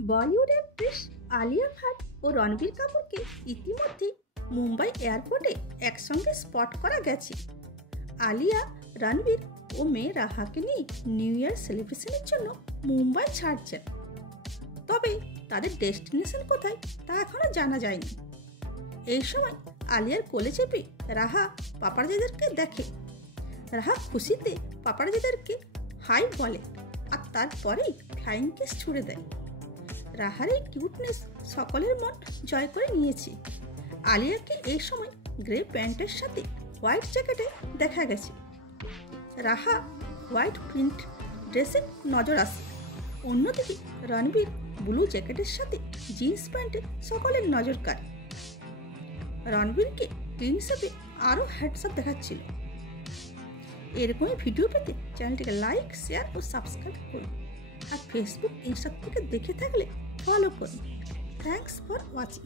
বলিউড অ্যাক্ট্রেস আলিয়া ভাট ও রণবীর কাপুরকে ইতিমধ্যেই মুম্বাই এয়ারপোর্টে একসঙ্গে স্পট করা গেছে। আলিয়া রণবীর ও মেয়ে রাহাকে নিয়ে নিউ ইয়ার সেলিব্রেশনের জন্য মুম্বাই ছাড়ছেন, তবে তাদের ডেস্টিনেশন কোথায় তা এখনো জানা যায়নি। এই সময় আলিয়ার কোলে চেপে রাহা পাপারাজিদেরকে দেখে। রাহা খুশিতে পাপারাজিদেরকে হাই বলে আর তারপরেই ফ্লাইং কিস ছুড়ে দেয়। রাহার এই কিউটনেস সকলের মন জয় করে নিয়েছে। আলিয়াকে এই সময় গ্রে প্যান্টের সাথে হোয়াইট জ্যাকেটে দেখা গেছে। রাহা হোয়াইট প্রিন্ট ড্রেসে নজর আসে। অন্যদিকে রণবীর ব্লু জ্যাকেটের সাথে জিন্স প্যান্টে সকলের নজর কাড়ে। রণবীরকে ক্লিন শেপে আরও হ্যান্ডসাম দেখাচ্ছিল। এরকমই ভিডিও পেতে চ্যানেলটিকে লাইক, শেয়ার ও সাবস্ক্রাইব করুন। আর ফেসবুক, ইনস্টা থেকে দেখে থাকলে ফলো করুন। Thanks for watching.